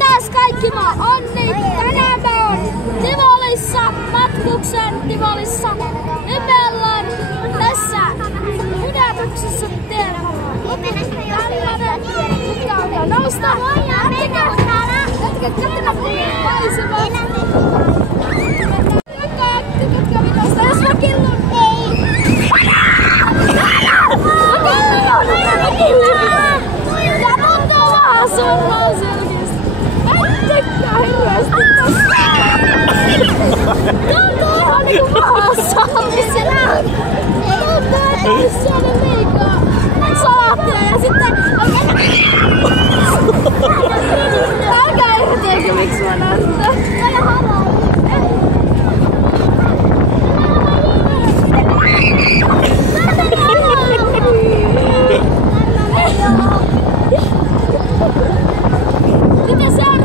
Mitäs kaikki mä onni? Tänään mä oon Tivolissa, matkuksen Tivolissa. Nyt me ollaan tässä pidätyksessä Terho. Tällainen, mikä on nousta. Katsokaa paisemaan. Tykätkää videosta, jos mä killun. Ja tuntuu vähän suoraan selkeästi. En tykkää hirveästi tosta. Tuntuu ihan niinku maassa. Missä näet? Tuntuu, että se oli liikaa salaattia ja sitten... Älkää ihmetelkö miksi mä näen sitä. Mä en halua. Mitä se on?